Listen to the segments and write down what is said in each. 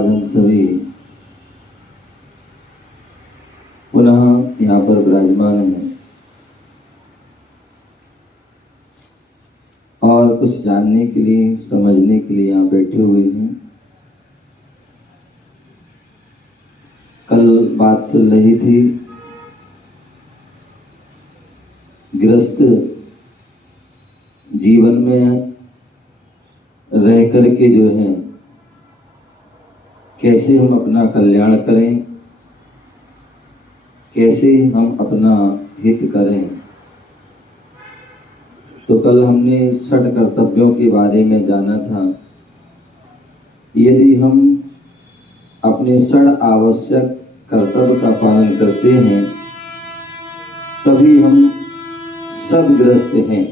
आज हम सभी पुनः यहाँ पर विराजमान हैं और कुछ जानने के लिए, समझने के लिए यहाँ बैठे हुए हैं। कल बात चल रही थी गृहस्थ जीवन में रह करके जो है कैसे हम अपना कल्याण करें, कैसे हम अपना हित करें। तो कल हमने षट कर्तव्यों के बारे में जाना था। यदि हम अपने षट आवश्यक कर्तव्य का पालन करते हैं तभी हम सद्गृहस्थ हैं।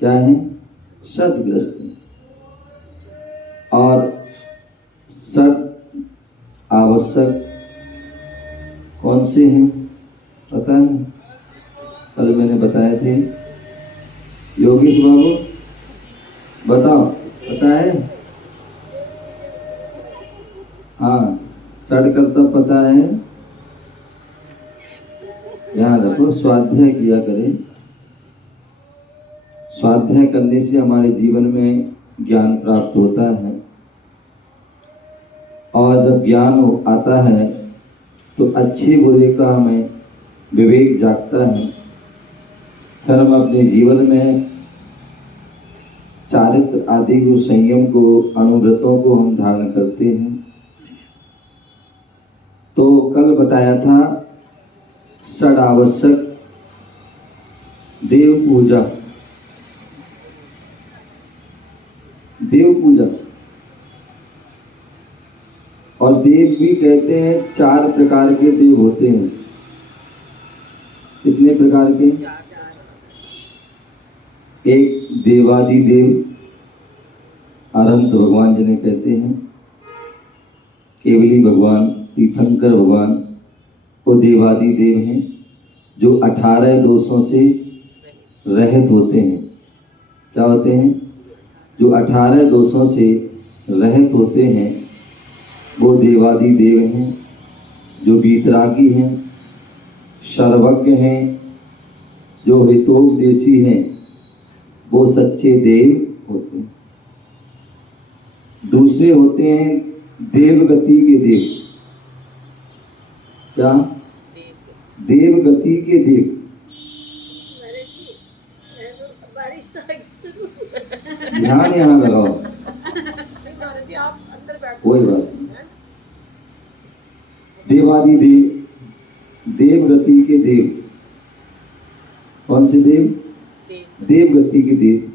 क्या है? सद्गृहस्थ। और षट आवश्यक कौन से हैं पता है? कल मैंने बताए थे। योगेश बाबू बताओ, पता है? हाँ, षट कर्तव्य पता है। यहाँ रखो, स्वाध्याय किया करें। स्वाध्याय करने से हमारे जीवन में ज्ञान प्राप्त होता है और जब ज्ञान आता है तो अच्छे बुरे का हमें विवेक जागता है। फिर हम अपने जीवन में चारित्र आदि को, संयम को, अनुव्रतों को हम धारण करते हैं। तो कल बताया था षड आवश्यक देव पूजा। देव पूजा और देव भी कहते हैं 4 प्रकार के देव होते हैं। कितने प्रकार के? एक देवादिदेव, अनंत भगवान जिन्हें कहते हैं, केवली भगवान, तीर्थंकर भगवान, वो देवादिदेव हैं जो 18 दोषों से रहित होते हैं। क्या होते हैं? जो 18 दोषों से रहित होते हैं वो देवादिदेव हैं। जो वीतरागी हैं, सर्वज्ञ हैं, जो हितोपदेशी हैं, वो सच्चे देव होते हैं। दूसरे होते हैं देवगति के देव। क्या? देवगति के देव। ध्यान यहाँ लगाओ, कोई बात नहीं। देवादिदेव, देवगति के देव। कौन से देव? देवगति के देव।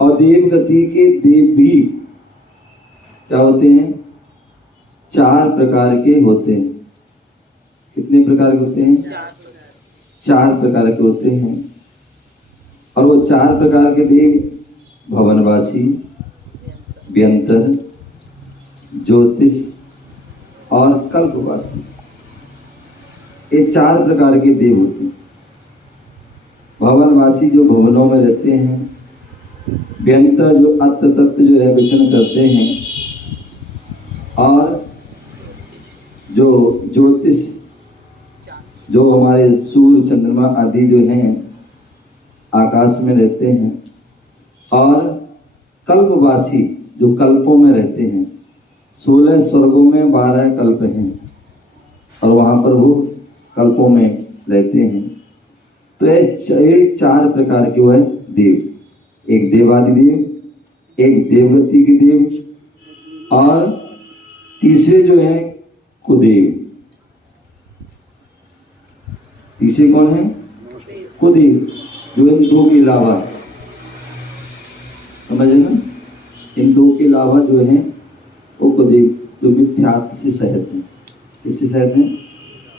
और देवगति के देव भी क्या होते हैं? 4 प्रकार के होते हैं। कितने प्रकार के होते हैं? 4 प्रकार के होते हैं। और वो 4 प्रकार के देव भवनवासी, व्यंतर, ज्योतिष और कल्पवासी, ये 4 प्रकार के देव होते हैं। भवनवासी जो भवनों में रहते हैं, व्यंतर जो अत्त तत्व जो है विचरण करते हैं, और जो ज्योतिष जो हमारे सूर्य चंद्रमा आदि जो हैं आकाश में रहते हैं, और कल्पवासी जो कल्पों में रहते हैं। 16 स्वर्गों में 12 कल्प हैं और वहाँ पर वो कल्पों में रहते हैं। तो ये 4 प्रकार के वो है देव। एक देवादिदेव, एक देवगति के देव, और तीसरे जो है कुदेव। तीसरे कौन है? कुदेव, जो इन 2 के अलावा, समझे ना, इन 2 के अलावा जो है वो कुदेव, जो मिथ्यात्व से सहित है। किससे सहित है?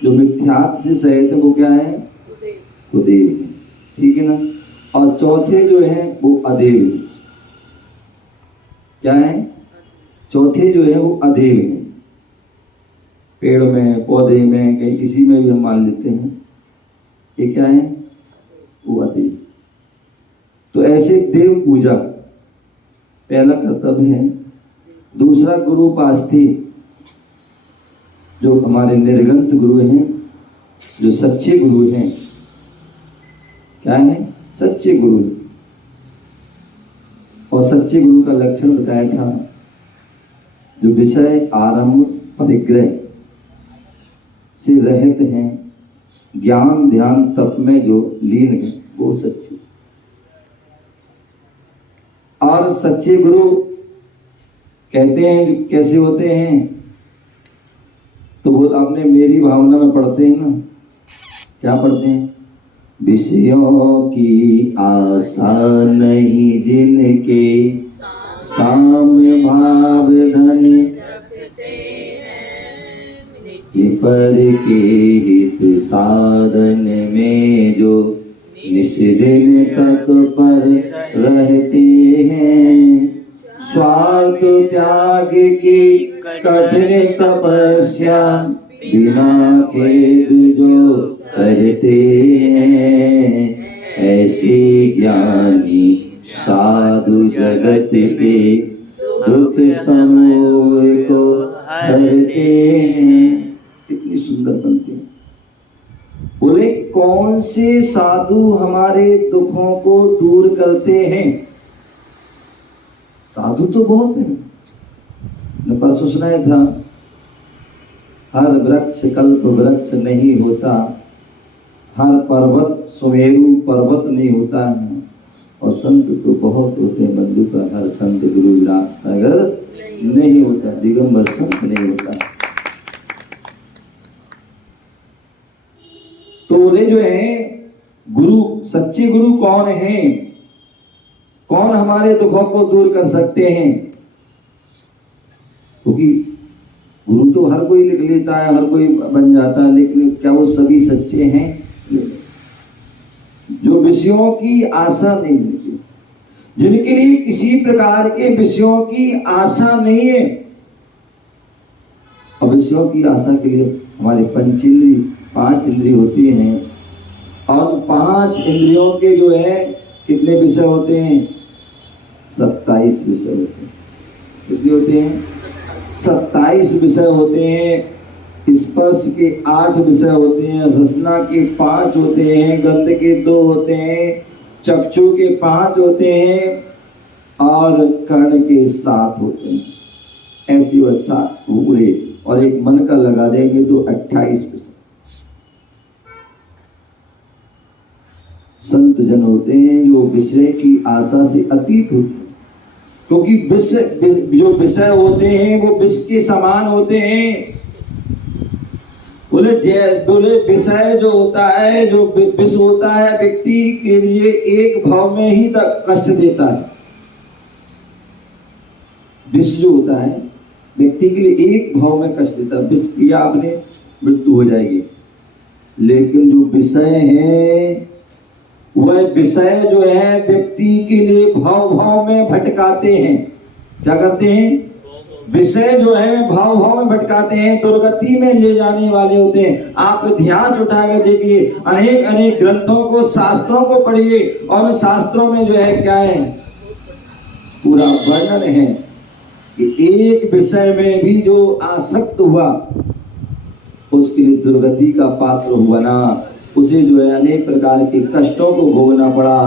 जो मिथ्यात्व से सहित है वो क्या है? कुदेव है। ठीक है ना। और चौथे जो है वो अदेव है। क्या है? चौथे जो है वो अदेव है। पेड़ में, पौधे में, कहीं किसी में भी हम मान लेते हैं, ये क्या है? वो अदेव। तो ऐसे देव पूजा पहला कर्तव्य है दूसरा गुरु पास्थी, जो हमारे निर्ग्रंथ गुरु हैं, जो सच्चे गुरु हैं। क्या है? सच्चे गुरु। और सच्चे गुरु का लक्षण बताया था, जो विषय आरंभ परिग्रह से रहित हैं, ज्ञान ध्यान तप में जो लीन है, वो सच्चे। और सच्चे गुरु कहते हैं कैसे होते हैं, तो वो अपने मेरी भावना में पढ़ते हैं ना। क्या पढ़ते हैं? विषयों की आशा नहीं जिनके, साम्य भाव धन पर के हित साधन में जो निष्दिन तत्पर रहते हैं। स्वार्थ त्याग की कठिन तपस्या बिना खेद जो करते हैं, ऐसे ज्ञानी साधु जगत के दुख समूह को हरते हैं। कितनी सुंदर बनते हैं। बोले कौन से साधु हमारे दुखों को दूर करते हैं? साधु तो बहुत हैं। मैं परसों सुनाया था, हर वृक्ष कल्प वृक्ष नहीं होता, हर पर्वत सुमेरु पर्वत नहीं होता है, और संत तो बहुत होते हैं बंधु, का हर संत गुरु विराट सागर नहीं होता, दिगंबर संत नहीं होता। तो बोले जो है गुरु, सच्चे गुरु कौन है? कौन हमारे दुखों को दूर कर सकते हैं? क्योंकि गुरु तो हर कोई लिख लेता है, हर कोई बन जाता है, लेकिन क्या वो सभी सच्चे हैं? जो विषयों की आशा नहीं है, जिनके लिए किसी प्रकार के विषयों की आशा नहीं है। और विषयों की आशा के लिए हमारे पंचेंद्रिय, 5 इंद्रिय होती हैं, और 5 इंद्रियों के जो है कितने विषय होते हैं? 27 विषय होते हैं। कितने होते हैं? 27 विषय होते हैं। स्पर्श के 8 विषय होते हैं, रसना के 5 होते हैं, गंध के 2 होते हैं, चक्षु के 5 होते हैं, और कर्ण के 7 होते हैं। ऐसी वह 7 पूरे, और एक मन का लगा देंगे तो 28 विषय। संत जन होते हैं जो विषय की आशा से अतीत होते हैं, क्योंकि जो विषय होते हैं वो विष के समान होते हैं। बोले विषय जो होता है, जो विष होता है, व्यक्ति के लिए एक भाव में ही तक कष्ट देता है। विष जो होता है व्यक्ति के लिए एक भाव में कष्ट देता है, विष पिया आपने मृत्यु हो जाएगी। लेकिन जो विषय है, वह विषय जो है व्यक्ति के लिए भाव भाव में भटकाते हैं। क्या करते हैं? विषय जो है भाव भाव में भटकाते हैं, दुर्गति में ले जाने वाले होते हैं। आप इतिहास उठाकर देखिए, अनेक अनेक ग्रंथों को, शास्त्रों को पढ़िए, और शास्त्रों में जो है क्या है, पूरा वर्णन है कि एक विषय में भी जो आसक्त हुआ उसके लिए दुर्गति का पात्र हुआ ना, उसे जो है अनेक प्रकार के कष्टों को भोगना पड़ा।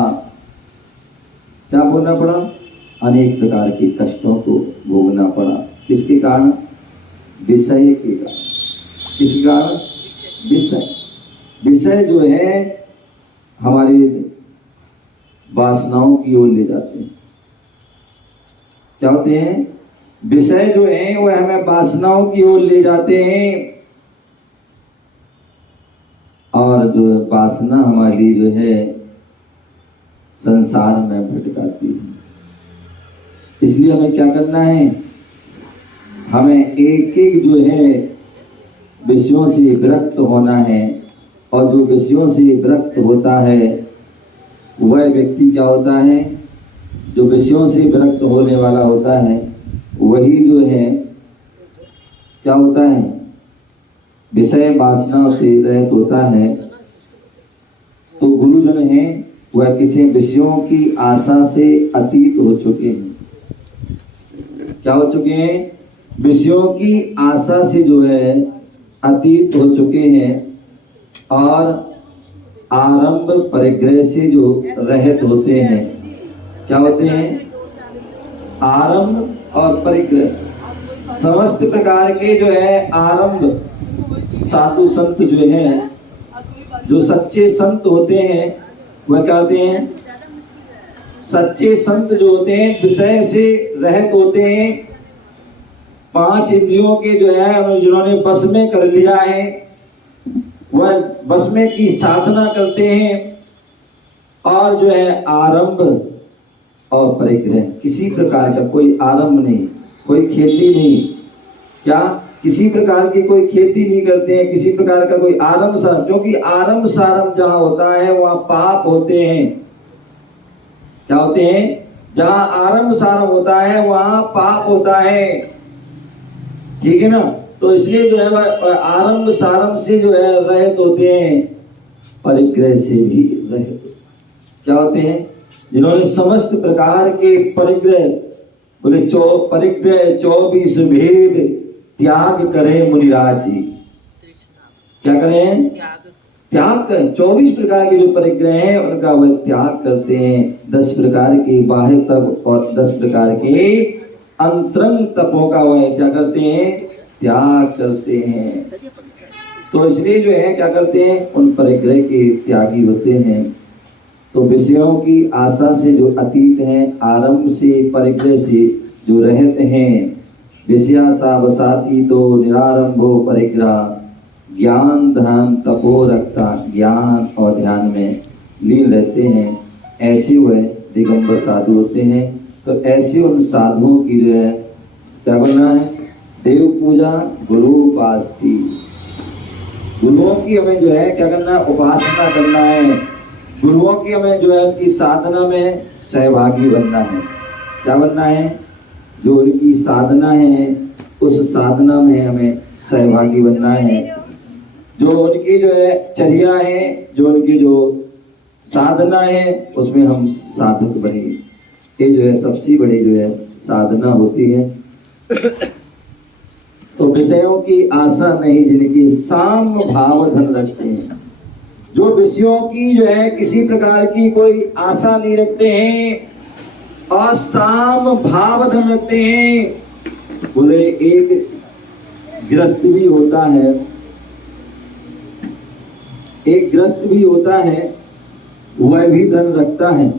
क्या भोगना पड़ा? अनेक प्रकार के कष्टों को भोगना पड़ा। किसके कारण? विषय के कारण। किसके कारण? विषय। विषय जो है हमारी वासनाओं की ओर ले जाते हैं। क्या होते हैं? विषय जो है वह हमें वासनाओं की ओर ले जाते हैं, और जो वासना हमारी जो है संसार में भटकाती है। इसलिए हमें क्या करना है? हमें एक एक जो है विषयों से विरक्त होना है, और जो विषयों से विरक्त होता है वह व्यक्ति क्या होता है? जो विषयों से विरक्त होने वाला होता है वही जो है क्या होता है? विषय वासना से रहित होता है। तो गुरुजन हैं वह किसी विषयों की आशा से अतीत हो चुके हैं। क्या हो चुके हैं? विषयों की आशा से जो है अतीत हो चुके हैं और आरंभ परिग्रह से जो रहित होते हैं। क्या होते हैं? आरंभ और परिग्रह। समस्त प्रकार के जो है आरंभ साधु संत जो हैं, जो सच्चे संत होते हैं, वह क्या होते हैं? सच्चे संत जो होते हैं विषय से रहित होते हैं। 5 इंद्रियों के जो है जिन्होंने बस में कर लिया है, वह बस में की साधना करते हैं और जो है आरंभ और परिग्रह, किसी प्रकार का कोई आरंभ नहीं, कोई खेती नहीं। क्या? किसी प्रकार की कोई खेती नहीं करते हैं, किसी प्रकार का कोई आरंभ सारंभ, क्योंकि आरंभ सारंभ जहां होता है वहां पाप होते हैं। क्या होते हैं? जहां आरंभ सारंभ होता है वहां पाप होता है। ठीक है ना? तो इसलिए जो है वह आरंभ सारंभ से जो है रहित होते हैं, परिग्रह से भी रहित। क्या होते हैं? जिन्होंने समस्त प्रकार के परिग्रह, बोले परिग्रह 24 भेद त्याग करें मुनिराज जी। क्या करें? त्याग करें। 24 प्रकार के जो परिग्रह हैं उनका वह त्याग करते हैं। 10 प्रकार के बाह्य तप और 10 प्रकार के अंतरंग तपों का वह क्या करते हैं? त्याग करते हैं। तो इसलिए जो है क्या करते हैं? उन परिग्रह के त्यागी होते हैं। तो विषयों की आशा से जो अतीत हैं, आरंभ से परिग्रह से जो रहित हैं, विषयाशा वसाती तो निरारंभो परिग्रह, ज्ञान ध्यान तपो रखता, ज्ञान और ध्यान में लीन रहते हैं, ऐसे वह दिगंबर साधु होते हैं। तो ऐसे उन साधुओं की जो है क्या करना है? देव पूजा गुरु उपासती। गुरुओं की हमें जो है क्या करना है? उपासना करना है। गुरुओं की हमें जो है उनकी साधना में सहभागी बनना है। क्या बनना है? जो उनकी साधना है उस साधना में हमें सहभागी बनना है। जो उनकी जो है चर्या है, जो उनकी जो साधना है, उसमें हम साधक बनेंगे। ये जो है सबसे बड़ी जो है साधना होती है। तो विषयों की आशा नहीं, जिनकी साम भाव धन रखते हैं, जो विषयों की जो है किसी प्रकार की कोई आशा नहीं रखते हैं और साम भाव धन रखते हैं। बोले एक ग्रस्त भी होता है, एक ग्रस्त भी होता है, वह भी धन रखता है,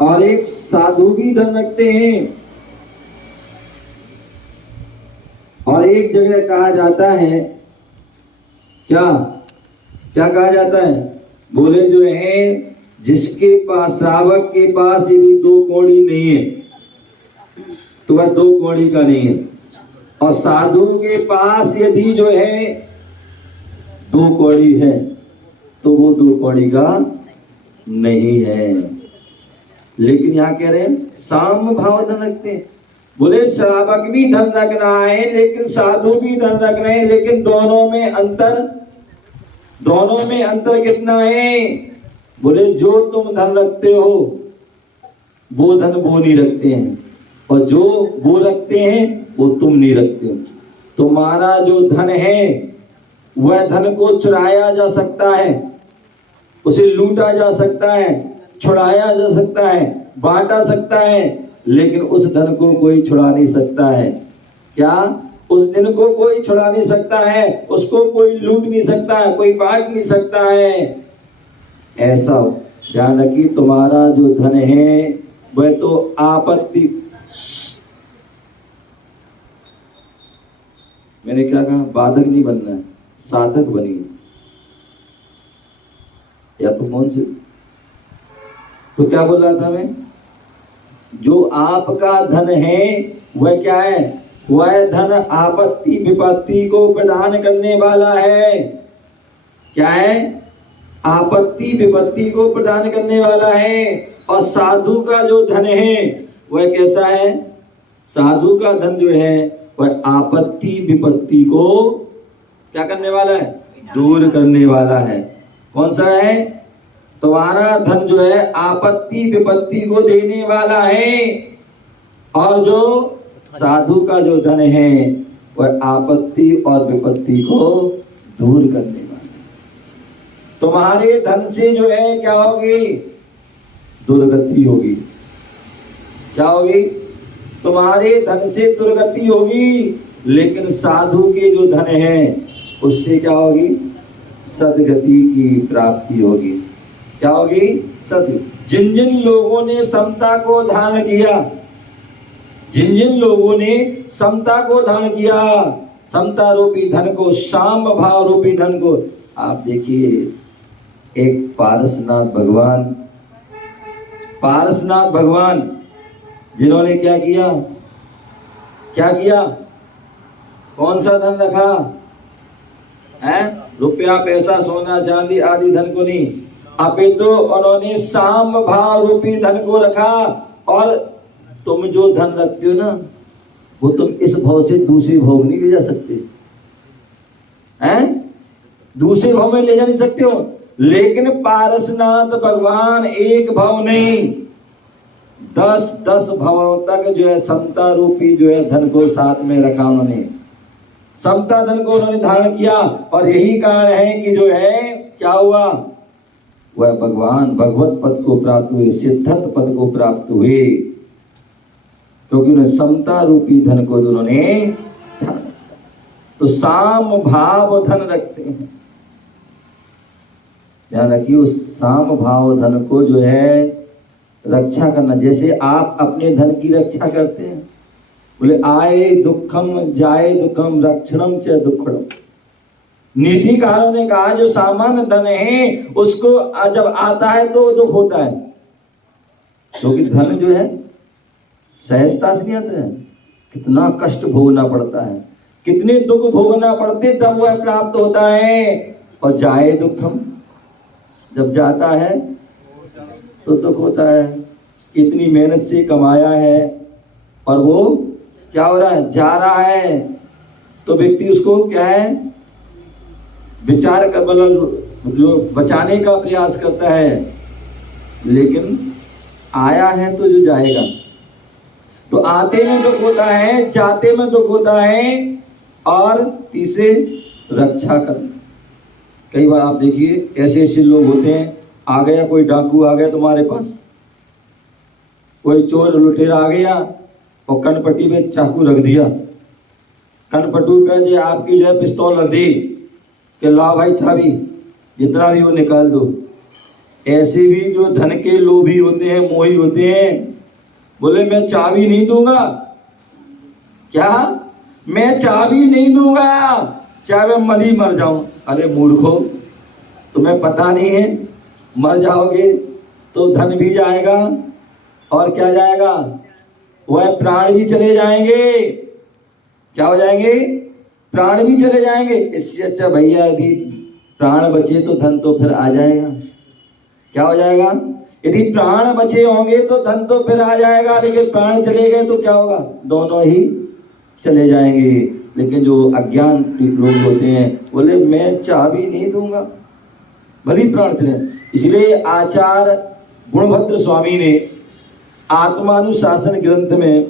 और एक साधु भी धन रखते हैं। और एक जगह कहा जाता है, क्या क्या कहा जाता है? बोले जो है जिसके पास, श्रावक के पास यदि 2 कौड़ी नहीं है तो वह 2 कौड़ी का नहीं है, और साधु के पास यदि जो है 2 कौड़ी है तो वो 2 कौड़ी का नहीं है। लेकिन यहाँ कह रहे हैं साम भाव धन रखते हैं। बोले श्रावक भी धन रख रहा है, लेकिन साधु भी धन रख रहे हैं, लेकिन दोनों में अंतर कितना है? बोले जो तुम धन रखते हो वो धन वो नहीं रखते हैं, और जो वो रखते हैं वो तुम नहीं रखते हो। तुम्हारा जो धन है वह धन को चुराया जा सकता है, उसे लूटा जा सकता है, छुड़ाया जा सकता है, बांटा सकता है, लेकिन उस धन को कोई छुड़ा नहीं सकता है। क्या? उस दिन को कोई छुड़ा नहीं सकता है, उसको कोई लूट नहीं सकता है, कोई बांट नहीं सकता है। ऐसा ध्यान रखिए, तुम्हारा जो धन है वह तो आपत्ति, मैंने क्या कहा? बाधक नहीं बनना है, साधक बनिए। या तो कौन से, तो क्या बोल रहा था मैं? जो आपका धन है वह क्या है? वह धन आपत्ति विपत्ति को प्रदान करने वाला है। क्या है? आपत्ति विपत्ति को प्रदान करने वाला है। और साधु का जो धन है वह कैसा है? साधु का धन जो है वह आपत्ति विपत्ति को क्या करने वाला है? दूर करने वाला है। कौन सा है? तुम्हारा धन जो है आपत्ति विपत्ति को देने वाला है, और जो साधु का जो धन है वह आपत्ति और विपत्ति को दूर करने वाला। तुम्हारे धन से जो है क्या होगी? दुर्गति होगी। क्या होगी? तुम्हारे धन से दुर्गति होगी, लेकिन साधु के जो धन है उससे क्या होगी? सदगति की प्राप्ति होगी। क्या होगी? सद। जिन जिन लोगों ने समता को धारण किया, जिन जिन लोगों ने समता को धारण किया, समता रूपी धन को, साम भाव रूपी धन को, आप देखिए एक पारसनाथ भगवान, पारसनाथ भगवान जिन्होंने क्या किया? क्या किया? कौन सा धन रखा है? रुपया पैसा सोना चांदी आदि धन को नहीं, अपितु उन्होंने साम भाव रूपी धन को रखा। और तुम जो धन रखते हो ना, वो तुम इस भाव से दूसरे भाव नहीं ले जा सकते हैं, दूसरे भाव में ले जा नहीं सकते हो। लेकिन पारसनाथ भगवान एक भाव नहीं, 10 भावों तक जो है समता रूपी जो है धन को साथ में रखा उन्होंने, समता धन को उन्होंने धारण किया। और यही कारण है कि जो है क्या हुआ? वह भगवान भगवत पद को प्राप्त हुए, सिद्धत पद को प्राप्त हुए, क्योंकि उन्हें समता रूपी धन को उन्होंने धारण। तो साम भाव धन रखते हैं, ध्यान रखिए। उस साम भाव धन को जो है रक्षा करना, जैसे आप अपने धन की रक्षा करते हैं। बोले आए दुखम जाए दुखम रक्षणम च दुखड़म। नीतिकारों ने कहा जो सामान्य धन है उसको जब आता है तो दुख होता है, क्योंकि धन जो है सहजता से नहीं आता है, कितना कष्ट भोगना पड़ता है, कितने दुख भोगना पड़ते तब वह प्राप्त होता है। और जाए दुखम, जब जाता है तो दुख होता है। इतनी मेहनत से कमाया है और वो क्या हो रहा है? जा रहा है। तो व्यक्ति उसको क्या है? विचार कर, मतलब जो बचाने का प्रयास करता है, लेकिन आया है तो जो जाएगा। तो आते में दुख होता है, जाते में दुख होता है। और तीसरे रक्षा करना। कई बार आप देखिए ऐसे ऐसे लोग होते हैं, आ गया कोई डाकू आ गया तुम्हारे पास, कोई चोर लुटेरा आ गया और कनपट्टी पे चाकू रख दिया, कनपट्टी पे जो आपकी जो है पिस्तौल रख दी कि लाओ भाई चाबी, जितना भी वो निकाल दो। ऐसे भी जो धन के लोभी होते हैं, मोही होते हैं, बोले मैं चाबी नहीं दूंगा। क्या? मैं चाबी नहीं दूंगा, चाहे मैं मरी मर जाऊं। अरे मूर्खो, तुम्हें पता नहीं है मर जाओगे तो धन भी जाएगा और क्या जाएगा? वह प्राण भी चले जाएंगे। क्या हो जाएंगे? प्राण भी चले जाएंगे। इससे अच्छा भैया यदि प्राण बचे तो धन तो फिर आ जाएगा। क्या हो जाएगा? यदि प्राण बचे होंगे तो धन तो फिर आ जाएगा, लेकिन प्राण चले गए तो क्या होगा? दोनों ही चले जाएंगे। लेकिन जो अज्ञान लोग होते हैं बोले मैं चाबी नहीं दूंगा, भली प्राण चले। इसलिए आचार्य गुणभद्र स्वामी ने आत्मानुशासन ग्रंथ में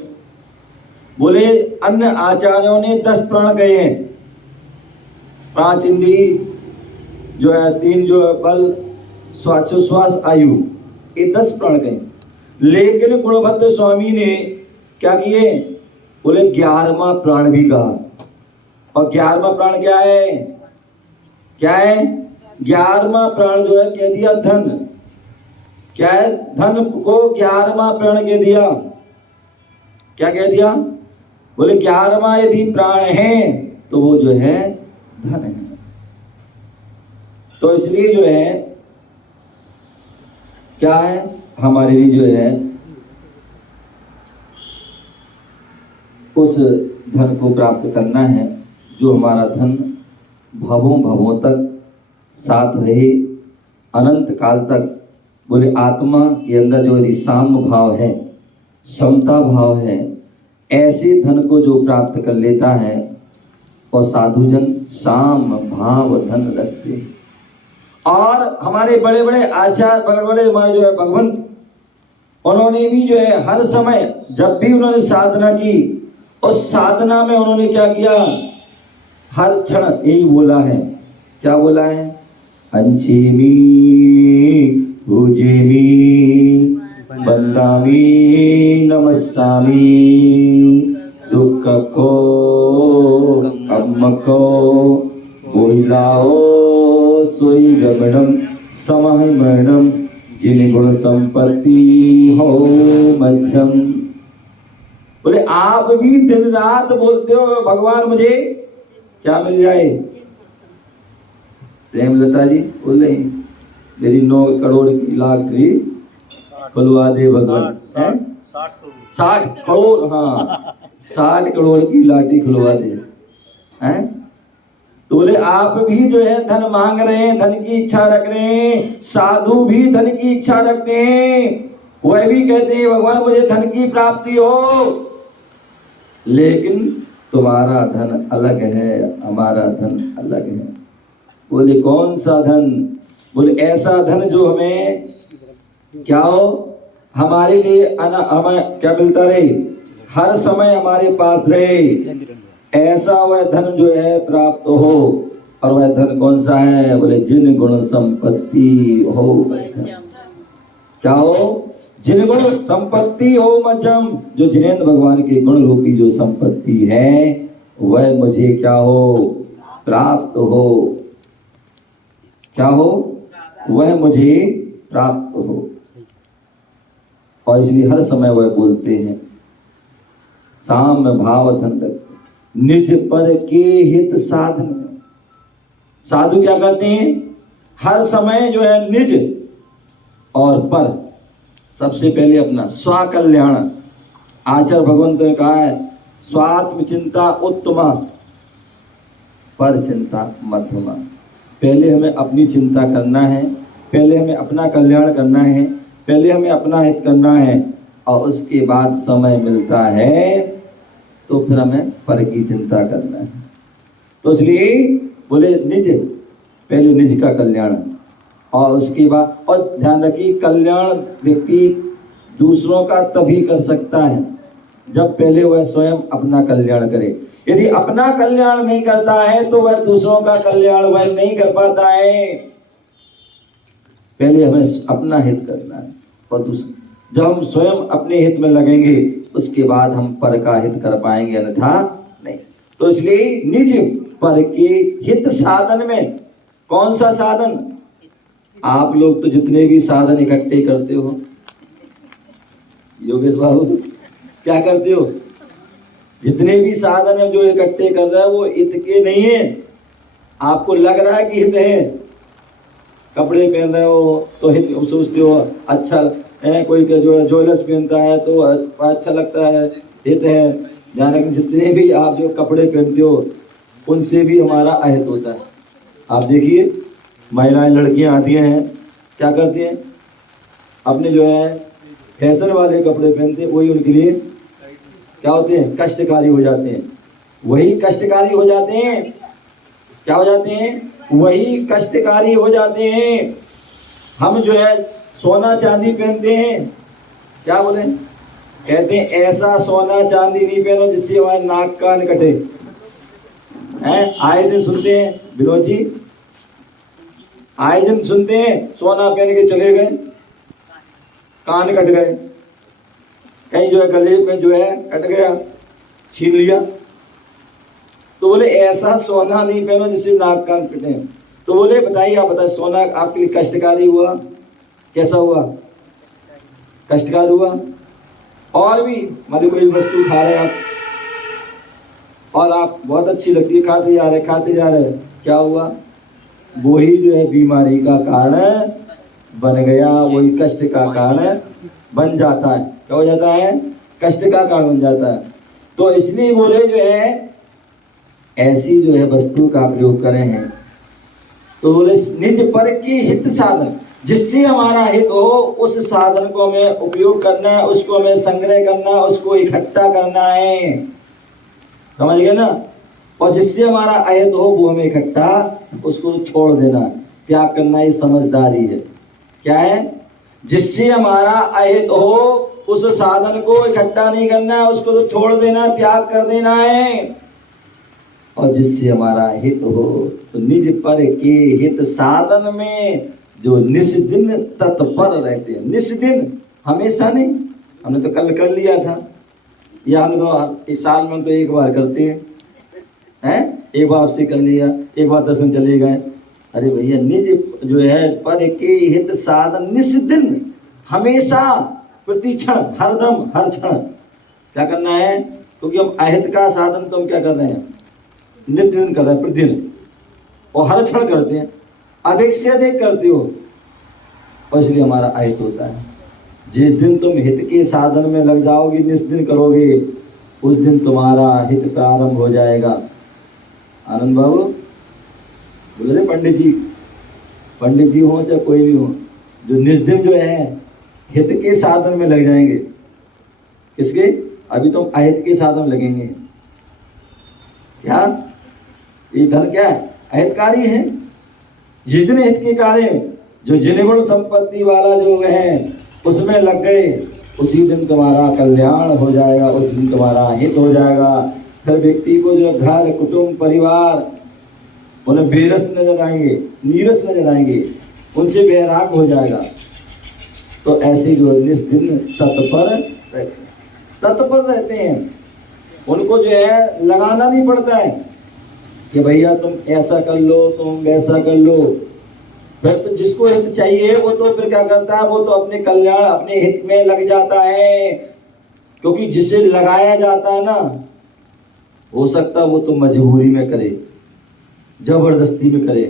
बोले अन्य आचार्यों ने 10 प्राण कहे हैं। 5 इंद्रिय जो है, 3 जो है बल, श्वासोश्वास, आयु, ये 10 प्राण कहे। लेकिन गुणभद्र स्वामी ने क्या किए? बोले 11वां प्राण भी कहा। और 11वां प्राण क्या है? क्या है? 11वां प्राण जो है कह दिया धन। क्या है? धन को 11वां प्राण कह दिया। क्या कह दिया? बोले 11वां यदि प्राण है तो वो जो है धन है। तो इसलिए जो है क्या है, हमारे लिए जो है उस धन को प्राप्त करना है जो हमारा धन भवों भवों तक साथ रहे, अनंत काल तक। बोले आत्मा के अंदर जो यदि साम भाव है, समता भाव है, ऐसे धन को जो प्राप्त कर लेता है, और साधुजन साम भाव धन रखते हैं। और हमारे बड़े बड़े आचार्य, बड़े बड़े हमारे जो है भगवंत, उन्होंने भी जो है हर समय जब भी उन्होंने साधना की उस साधना में उन्होंने क्या किया, हर क्षण यही बोला है। क्या बोला है? अंचेमी पूजेमी बंदामी नमस्सामी दुख को अम्मको बोहिलाओ सोई गमनम समहमणम जिन गुण संपत्ति हो मध्यम। बोले आप भी दिन रात बोलते हो भगवान मुझे क्या मिल जाए? प्रेमलता जी बोल रही मेरी 9 करोड़ की लाख की खुलवा दे भगवान। 60 करोड़, हाँ 60 करोड़ की लाठी खुलवा दे हैं। तो बोले आप भी जो है धन मांग रहे हैं, धन की इच्छा रख रहे हैं, साधु भी धन की इच्छा रखते हैं, वह भी कहते हैं भगवान मुझे धन की प्राप्ति हो, लेकिन तुम्हारा धन अलग है, हमारा धन अलग है। बोले कौन सा धन? बोले ऐसा धन जो हमें क्या हो, हमारे लिए हमें क्या मिलता रहे, हर समय हमारे पास रहे, ऐसा वह धन जो है प्राप्त हो। और वह धन कौन सा है? बोले जिन गुण संपत्ति हो। क्या हो? जिन गुण संपत्ति हो मजम, जो जिनेंद्र भगवान के गुण रूपी जो संपत्ति है वह मुझे क्या हो, प्राप्त हो। क्या हो? वह मुझे प्राप्त हो। और इसलिए हर समय वह बोलते हैं साम भाव धन रखते, निज पर के हित साधन। साधु क्या करते हैं? हर समय जो है निज और पर, सबसे पहले अपना स्वकल्याण। आचार्य भगवंत ने कहा है स्वात्म चिंता उत्तमा पर चिंता मध्यमा। पहले हमें अपनी चिंता करना है, पहले हमें अपना कल्याण करना है, पहले हमें अपना हित करना है, और उसके बाद समय मिलता है तो फिर हमें पर की चिंता करना है। तो इसलिए बोले निज, पहले निज का कल्याण, और उसके बाद, और ध्यान रखिए कल्याण व्यक्ति दूसरों का तभी कर सकता है जब पहले वह स्वयं अपना कल्याण करे। यदि अपना कल्याण नहीं करता है तो वह दूसरों का कल्याण वह नहीं कर पाता है। पहले हमें अपना हित करना है, और दूसरा जब हम स्वयं अपने हित में लगेंगे उसके बाद हम पर का हित कर पाएंगे, अन्यथा नहीं। तो इसलिए निज पर के हित साधन में, कौन सा साधन? आप लोग तो जितने भी साधन इकट्ठे करते हो, योगेश बाबू क्या करते हो? जितने भी साधन है जो इकट्ठे कर रहा है वो हित के नहीं है। आपको लग रहा है कि हित है, कपड़े पहन रहे हो तो हित सोचते हो अच्छा है, कोई का जो है ज्वेलर्स पहनता है तो अच्छा लगता है, हित है। ध्यान रखिए जितने भी आप जो कपड़े पहनते हो उनसे भी हमारा अहित होता है। आप देखिए महिलाएं लड़कियां आती हैं क्या करती हैं, अपने जो है फैशन वाले कपड़े पहनते हैं, वही उनके लिए क्या होते हैं, कष्टकारी हो जाते हैं। वही कष्टकारी हो जाते हैं, क्या हो जाते हैं? वही कष्टकारी हो जाते हैं। हम जो है सोना चांदी पहनते हैं, क्या बोले, कहते हैं ऐसा सोना चांदी नहीं पहनो जिससे हमारे नाक कान कटे हैं। आए दिन सुनते हैं विनोद जी, आए दिन सुनते हैं सोना पहन के चले गए, कान कट गए, कहीं जो है गले में जो है कट गया, छीन लिया। तो बोले ऐसा सोना नहीं पहनो जिससे नाक कान कटे। तो बोले बताइए, आप बताइए सोना आपके लिए कष्टकारी हुआ? कैसा हुआ? कष्टकारी हुआ। और भी मान कोई वस्तु खा रहे हैं आप और आप बहुत अच्छी लगती है, खाते जा रहे खाते जा रहे, क्या हुआ? वही जो है बीमारी का कारण बन गया, वही कष्ट का कारण बन जाता है। क्या हो जाता है? कष्ट का कारण बन जाता है। तो इसलिए बोले जो है ऐसी जो है वस्तु का प्रयोग करें हैं। तो बोले निज पर के हित साधन, जिससे हमारा हित हो उस साधन को हमें उपयोग करना है, उसको हमें संग्रह करना है, उसको इकट्ठा करना है, समझ गए ना। और जिससे हमारा अहित हो वो हमें इकट्ठा, उसको छोड़ देना, त्याग करना, ये समझदारी है। क्या है? जिससे हमारा अहित हो उस साधन को इकट्ठा नहीं करना है, उसको तो छोड़ देना, त्याग कर देना है। और जिससे हमारा हित हो, तो निज पर के हित साधन में जो निस्दिन तत्पर रहते हैं। निस्दिन हमेशा नहीं, हमने तो कल कर लिया था, या हम तो इस साल में तो एक बार करते हैं, एक बार उससे कर लिया, एक बार 10 दिन चले गए। अरे भैया, निज जो है पर के हित साधन निस्दिन, हमेशा, प्रतिक्षण, हरदम, हर क्षण क्या करना है। क्योंकि हम अहित का साधन तो हम क्या कर रहे हैं, नित्य दिन कर रहे हैं, प्रतिदिन, और हर क्षण करते हैं, अधिक से अधिक करते हो, और इसलिए हमारा अहित होता है। जिस दिन तुम हित के साधन में लग जाओगे, निस्दिन करोगे, उस दिन तुम्हारा हित प्रारंभ हो जाएगा। आनंद बाबू बोले थे पंडित जी हो चाहे कोई भी हो, जो निस्दिन जो है हित के साधन में लग जाएंगे। किसके? अभी तुम अहित के साधन लगेंगे। क्या ये धन क्या है? अहितकारी है। जिस दिन हित के कार्य, जो जिनगुण संपत्ति वाला जो है उसमें लग गए, उसी दिन तुम्हारा कल्याण हो जाएगा, उस दिन तुम्हारा हित हो जाएगा। फिर व्यक्ति को जो घर, कुटुंब, परिवार, उन्हें बेरस नजर आएंगे, नीरस नजर आएंगे, उनसे बैराग हो जाएगा। तो ऐसे जो निस्दिन तत्पर रहते हैं, उनको जो है लगाना नहीं पड़ता है कि भैया तुम ऐसा कर लो, तुम वैसा कर लो। फिर तो जिसको हित चाहिए वो तो फिर क्या करता है, वो तो अपने कल्याण, अपने हित में लग जाता है। क्योंकि जिसे लगाया जाता है ना, हो सकता है वो तो मजबूरी में करे, जबरदस्ती में करे,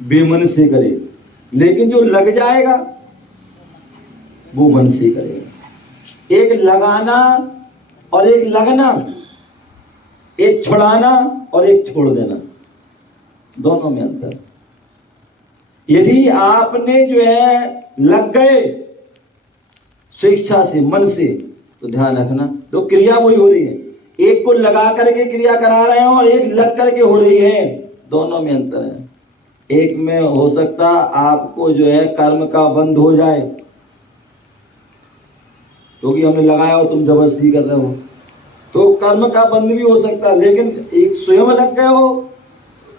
बेमन से करे, लेकिन जो लग जाएगा वो मन से करेगा। एक लगाना और एक लगना, एक छुड़ाना और एक छोड़ देना, दोनों में अंतर। यदि आपने जो है लग गए स्वेच्छा से, मन से, तो ध्यान रखना, तो क्रिया वही हो रही है। एक को लगा करके क्रिया करा रहे हैं और एक लग करके हो रही है, दोनों में अंतर है। एक में हो सकता आपको जो है कर्म का बंध हो जाए, क्योंकि हमने लगाया हो, तुम जबरदस्ती कर रहे हो, तो कर्म का बंध भी हो सकता है। लेकिन एक स्वयं लग गए हो,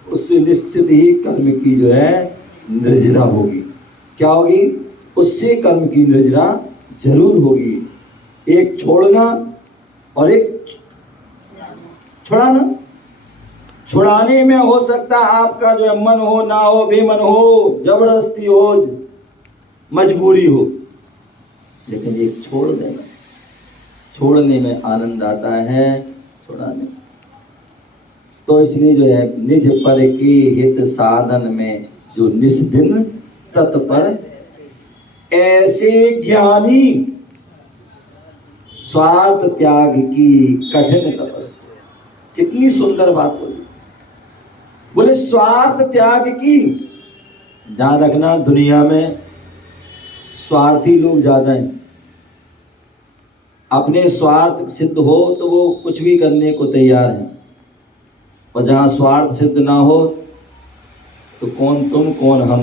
उससे निश्चित ही कर्म की जो है निर्जरा होगी। क्या होगी? उससे कर्म की निर्जरा जरूर होगी। एक छोड़ना और एक छुड़ाना। छुड़ाने में हो सकता आपका जो है मन हो, ना हो, बेमन हो, जबरदस्ती हो, मजबूरी हो, लेकिन एक छोड़ देना, छोड़ने में आनंद आता है, छुड़ाने। तो इसलिए जो है निज पर के हित साधन में जो निस्दिन तत्पर, ऐसे ज्ञानी स्वार्थ त्याग की कठिन तपस्या। कितनी सुंदर बात बोली। बोले स्वार्थ त्याग की। ध्यान रखना, दुनिया में स्वार्थी लोग ज्यादा हैं। अपने स्वार्थ सिद्ध हो तो वो कुछ भी करने को तैयार हैं, और जहां स्वार्थ सिद्ध ना हो तो कौन तुम कौन हम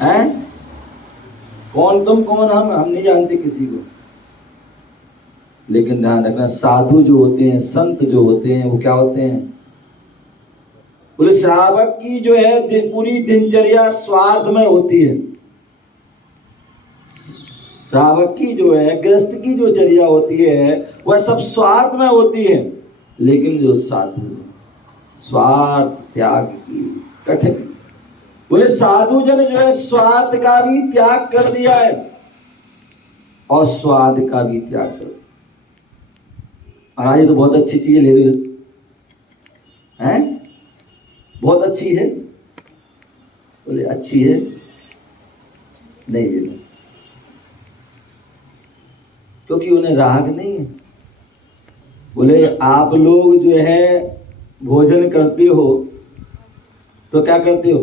हैं? कौन तुम कौन हम नहीं जानते किसी को। लेकिन ध्यान रखना, साधु जो होते हैं, संत जो होते हैं, वो क्या होते हैं? बोले श्रावक की जो है पूरी दिनचर्या स्वार्थ में होती है। श्रावक की जो है, गृहस्थ की जो चर्या होती है, वह सब स्वार्थ में होती है। लेकिन जो साधु स्वार्थ त्याग की कठिन। बोले साधु जन जो है स्वार्थ का भी त्याग कर दिया है और स्वाद का भी त्याग कर दिया। और आज तो बहुत अच्छी चीजें ले रहे हैं, बहुत अच्छी है। बोले अच्छी है, नहीं ये नहीं, क्योंकि उन्हें राग नहीं है। बोले आप लोग जो है भोजन करते हो तो क्या करते हो?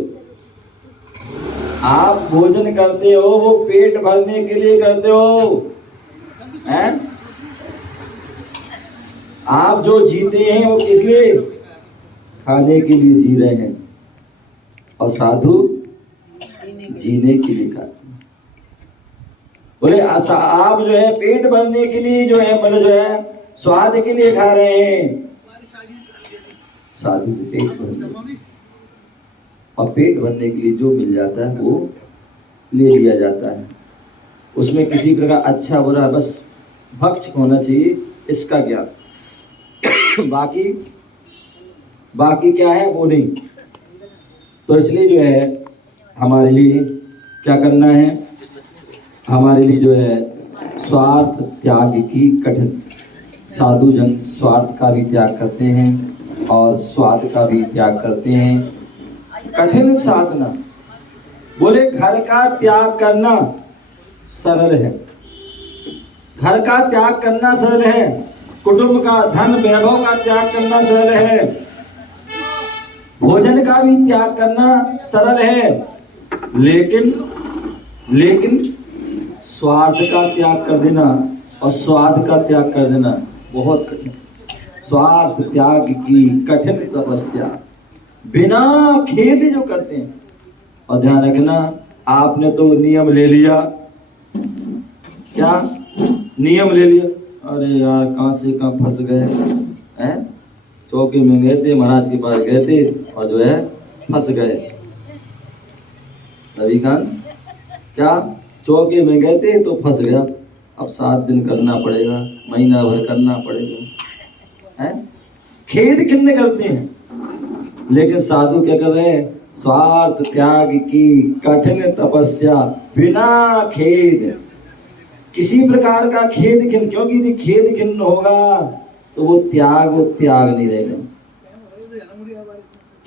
आप भोजन करते हो वो पेट भरने के लिए करते हो, हैं? आप जो जीते हैं वो किस लिए? खाने के लिए जी रहे हैं, और साधु जीने के लिए खाते हैं। बोले आप जो है पेट भरने के लिए जो है मतलब जो है स्वाद के लिए खा रहे हैं, साधु पेट भरने, और पेट भरने के लिए जो मिल जाता है वो ले लिया जाता है, उसमें किसी प्रकार अच्छा बुरा बस भक्ष होना चाहिए, इसका ज्ञान बाकी क्या है वो नहीं। तो इसलिए जो है हमारे लिए क्या करना है, हमारे लिए जो है स्वार्थ त्याग की कठिन, साधु जन स्वार्थ का भी त्याग करते हैं और स्वाद का भी त्याग करते हैं। कठिन साधना, बोले घर का त्याग करना सरल है, घर का त्याग करना सरल है, कुटुंब का धन वैभव का त्याग करना सरल है, भोजन का भी त्याग करना सरल है, लेकिन स्वार्थ का त्याग कर देना और स्वाद का त्याग कर देना बहुत कठिन। स्वार्थ त्याग की कठिन तपस्या, बिना खेद जो करते हैं। और ध्यान रखना, आपने तो नियम ले लिया, क्या नियम ले लिया, अरे यार कहां से कहां फंस गए हैं, चौकी में गए थे, महाराज के पास गए थे और जो है फंस गए। रविकांत क्या चौकी में गए थे तो फंस गया, अब 7 दिन करना पड़ेगा, महीना भर करना पड़ेगा, है खेद कितने करते हैं। लेकिन साधु क्या कर रहे हैं, स्वार्थ त्याग की कठिन तपस्या, बिना खेद, किसी प्रकार का खेद खिन्न, क्योंकि यदि खेद खिन्न होगा तो वो त्याग नहीं रहेगा।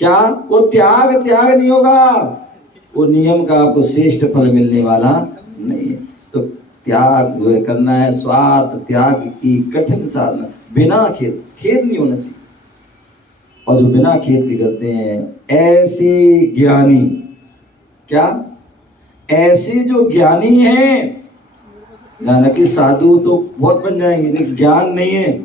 क्या वो त्याग नहीं होगा, वो नियम का आपको श्रेष्ठ फल मिलने वाला नहीं है। तो त्याग करना है, स्वार्थ त्याग की कठिन साधना, बिना खेद नहीं होना चाहिए। और जो बिना खेद के करते हैं ऐसे ज्ञानी, क्या ऐसे जो ज्ञानी हैं, हालांकि साधु तो बहुत बन जाएंगे लेकिन ज्ञान नहीं है।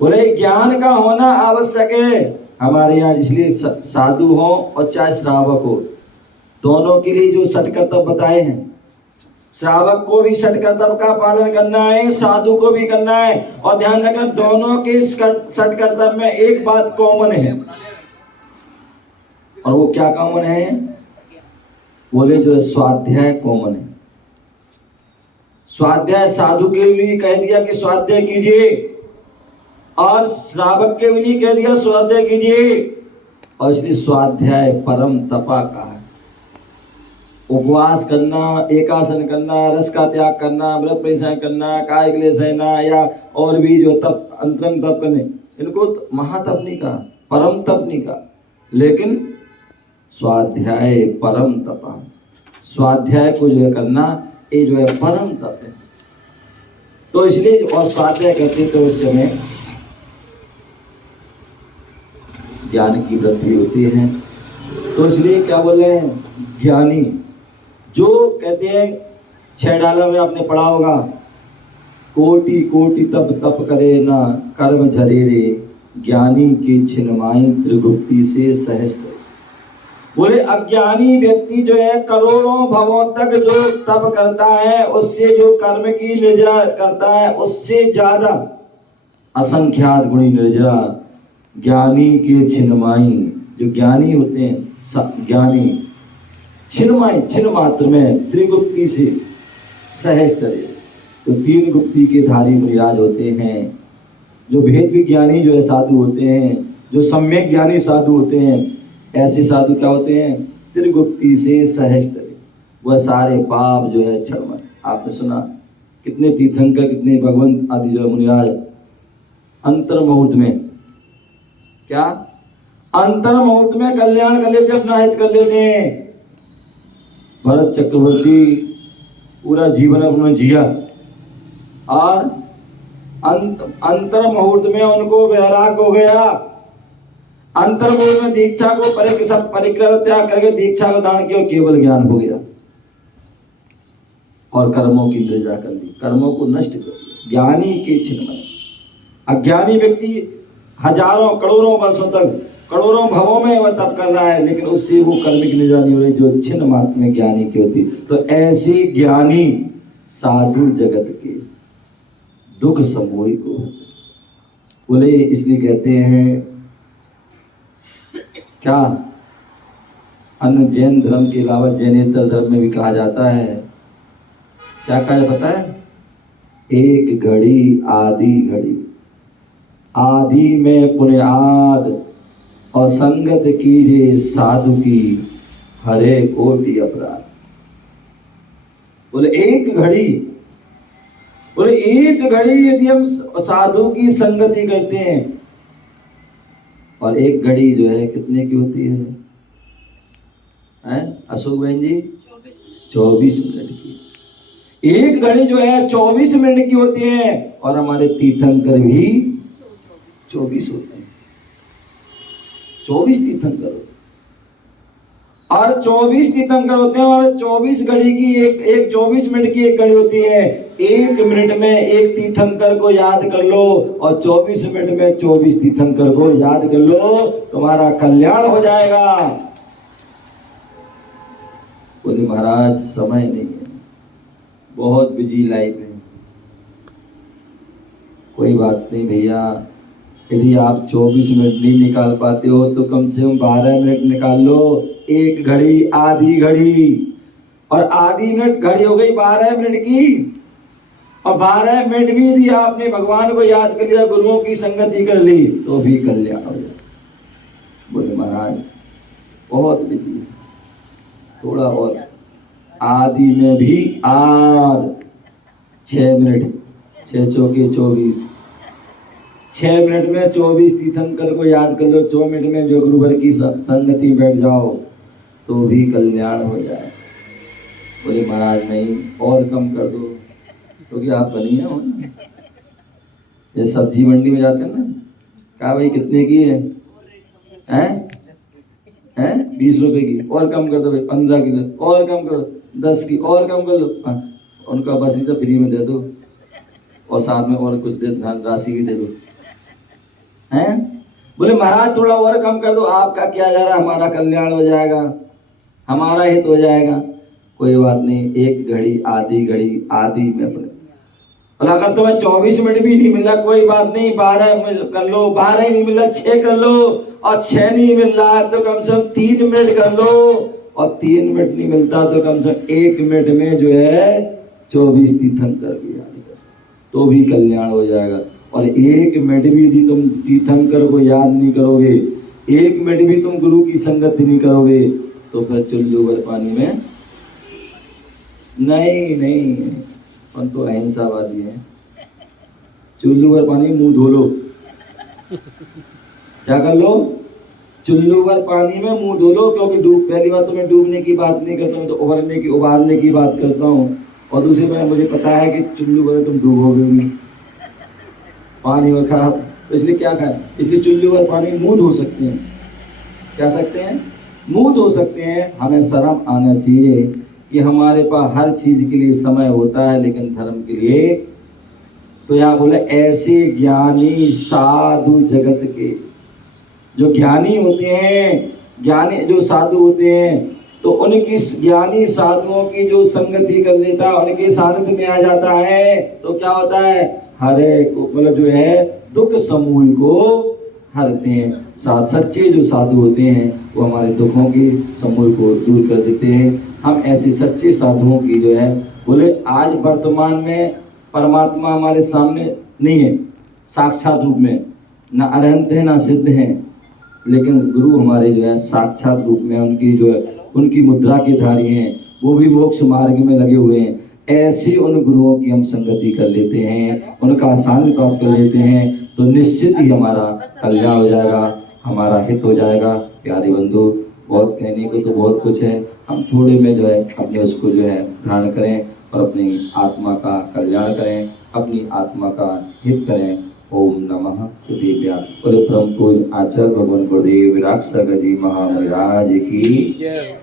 बोले ज्ञान का होना आवश्यक है हमारे यहाँ, इसलिए साधु हो और चाहे श्रावक हो, दोनों के लिए जो सत्कर्तव्य बताए हैं, श्रावक को भी सत्कर्तव्य का पालन करना है, साधु को भी करना है। और ध्यान रखना, दोनों के सत्कर्तव्य में एक बात कॉमन है, और वो क्या कॉमन है, बोले जो स्वाध्याय कॉमन है। स्वाध्याय साधु के लिए कह दिया कि स्वाध्याय कीजिए, और श्रावक के लिए कह दिया स्वाध्याय कीजिए। और इसलिए स्वाध्याय परम तपा का है, उपवास करना, एकासन करना, रस का त्याग करना, व्रत परिश्रम करना, काय क्लेश सहना, या और भी जो तप अंतरंग तप करने, इनको महातप नहीं कहा, परम तप नहीं कहा, लेकिन स्वाध्याय परम तपा, स्वाध्याय को जो है करना, ये जो है परम तप है। तो इसलिए और स्वाध्याय करते तो उस समय ज्ञान की वृद्धि होती है। तो इसलिए क्या बोले हैं, ज्ञानी जो कहते हैं 6 डाला में आपने पढ़ा होगा, कोटि कोटि तप करे ना कर्म झरे रे, ज्ञानी की छिनमाई त्रिगुप्ति से सहज। बोले अज्ञानी व्यक्ति जो है करोड़ों भवों तक जो तप करता है, उससे जो कर्म की निर्जरा करता है, उससे ज्यादा असंख्यात गुणी निर्जरा ज्ञानी के छिन्माई, जो ज्ञानी होते हैं ज्ञानी, छिन्माई छिन्न मात्र में त्रिगुप्ति से सहज करे। तो 3 गुप्ति के धारी मुनिराज होते हैं, जो भेद विज्ञानी जो है साधु होते हैं, जो सम्यक ज्ञानी साधु होते हैं, ऐसे साधु क्या होते हैं, त्रिगुप्ति से सहज तरे, वह सारे पाप जो है क्षण। आपने सुना कितने तीर्थंकर, कितने भगवंत आदि जो है मुनिराज अंतर मुहूर्त में, क्या अंतर मुहूर्त में कल्याण कर लेते, अपना हित कर लेते हैं। भरत चक्रवर्ती पूरा जीवन उन्होंने जिया और अंतर मुहूर्त में उनको वैराग हो गया। अंतर मुहूर्त में दीक्षा को परिग्रह त्याग करके दीक्षा को दान किया, केवल ज्ञान हो गया और कर्मों की निर्जरा कर ली, कर्मों को नष्ट कर दिया। ज्ञानी के छिन्मय, अज्ञानी व्यक्ति हजारों करोड़ों वर्षों तक, करोड़ों भवों में वह तप कर रहा है, लेकिन उससे वो कर्म की निर्जरा नहीं हो रही, जो छिन्न मात्र में ज्ञानी की होती। तो ऐसे ज्ञानी साधु जगत के दुख समूह को। बोले इसलिए कहते हैं क्या, अन्य जैन धर्म के अलावा जैनेतर धर्म में भी कहा जाता है, क्या कहा पता है? एक घड़ी आधी घड़ी, आदि में पुण्याद और संगत कीजिए साधु की हरे कोटि अपराध। बोले एक घड़ी, बोले एक घड़ी यदि हम साधु की संगति करते हैं, और एक घड़ी जो है कितने की होती है, अशोक बहन जी? 24 मिनट की। एक घड़ी जो है 24 मिनट की होती है, और हमारे तीर्थंकर भी 24 होते हैं। 24 तीर्थंकर, और 24 तीर्थंकर होते हैं, और 24 घड़ी की एक 24 मिनट की एक घड़ी होती है। एक मिनट में एक तीर्थंकर को याद कर लो, और 24 मिनट में 24 तीर्थंकर को याद कर लो, तुम्हारा कल्याण हो जाएगा। बोले महाराज समय नहीं है, बहुत बिजी लाइफ है। कोई बात नहीं भैया, यदि आप 24 मिनट नहीं निकाल पाते हो तो कम से कम 12 मिनट निकाल लो। एक घड़ी आधी घड़ी, और आधी मिनट घड़ी हो गई 12 मिनट की, और 12 मिनट भी यदि आपने भगवान को याद कर लिया, गुरुओं की संगति कर ली, तो भी कल्याण हो जाए। बोले महाराज बहुत बिजी, थोड़ा और, आदि में भी आध 6 मिनट, 6 चौके 24, 6 मिनट में 24 तीर्थंकर को याद कर लो। 6 मिनट में जो गुरुवर की संगति में बैठ जाओ तो भी कल्याण हो जाए। बोले महाराज नहीं, और कम कर दो, क्योंकि तो आप बनी हो ना, ये सब्जी मंडी में जाते हैं ना, कहा भाई कितने की है? 20 रुपए की, और कम कर दो भाई, 15 की, और कम करो, 10 की, और कम कर लो। उनका बस नहीं, फ्री में दे दो, और साथ में और कुछ राशि भी दे दो। हैं? बोले महाराज थोड़ा और कम कर दो, आपका क्या जा रहा है, हमारा कल्याण हो जाएगा, हमारा हित हो जाएगा। कोई बात नहीं, एक घड़ी आधी घड़ी, आधी में अपने, और अगर तुम्हें 24 मिनट भी नहीं मिला कोई बात नहीं, 12 कर लो, 12 ही नहीं मिला 6 कर लो, और 6 नहीं मिल रहा तो कम से कम 3 मिनट कर लो, और 3 मिनट नहीं मिलता तो कम से कम 1 मिनट में जो है 24 तीर्थंकर भी याद कर, तो भी कल्याण हो जाएगा। और 1 मिनट भी यदि तुम तीर्थंकर को याद नहीं करोगे, 1 मिनट भी तुम गुरु की संगति नहीं करोगे, तो फिर चुल्लू भर पानी में नहीं, हम तो अहिंसावादी है। चुल्लू भर पानी मुंह धो लो, क्या कर लो? चुल्लू भर पानी में मुंह धो लो, क्योंकि पहली बात तो मैं डूबने की बात नहीं करता हूँ, तो उबालने की बात करता हूँ, और दूसरी बात मुझे पता है कि चुल्लू भर तुम डूबोगे भी, पानी और खराब, तो इसलिए क्या खाए, इसलिए चुल्लू भर पानी मुंह धो सकते हैं। क्या सकते हैं? मुंह धो सकते हैं। हमें शर्म आना चाहिए कि हमारे पास हर चीज के लिए समय होता है, लेकिन धर्म के लिए तो यहाँ बोले ऐसे ज्ञानी साधु जगत के, जो ज्ञानी होते हैं, ज्ञानी जो साधु होते हैं, तो उनकी ज्ञानी साधुओं की जो संगति कर लेता है, उनके सानिध्य में आ जाता है, तो क्या होता है, हरे को मतलब जो है दुख समूह को हरते हैं। सच्चे जो साधु होते हैं वो हमारे दुखों के समूह को दूर कर देते हैं। हम ऐसे सच्चे साधुओं की जो है, बोले आज वर्तमान में परमात्मा हमारे सामने नहीं है साक्षात रूप में, ना अरहंत है ना सिद्ध हैं, लेकिन गुरु हमारे जो है साक्षात रूप में, उनकी जो है उनकी मुद्रा के धारी हैं, वो भी मोक्ष मार्ग में लगे हुए हैं। ऐसे उन गुरुओं की हम संगति कर लेते हैं, उनका सानिध्य प्राप्त कर लेते हैं, तो निश्चित ही हमारा कल्याण हो जाएगा, हमारा हित हो जाएगा। प्यारे बंधु, बहुत कहने को तो बहुत कुछ है, हम थोड़े में जो है अपने उसको जो है धारण करें और अपनी आत्मा का कल्याण करें, अपनी आत्मा का हित करें। ओम नमः सदेव्याय। बोले परम पूज्य आचार्य भगवान गुरुदेव विराट सागर जी महाराज की जय।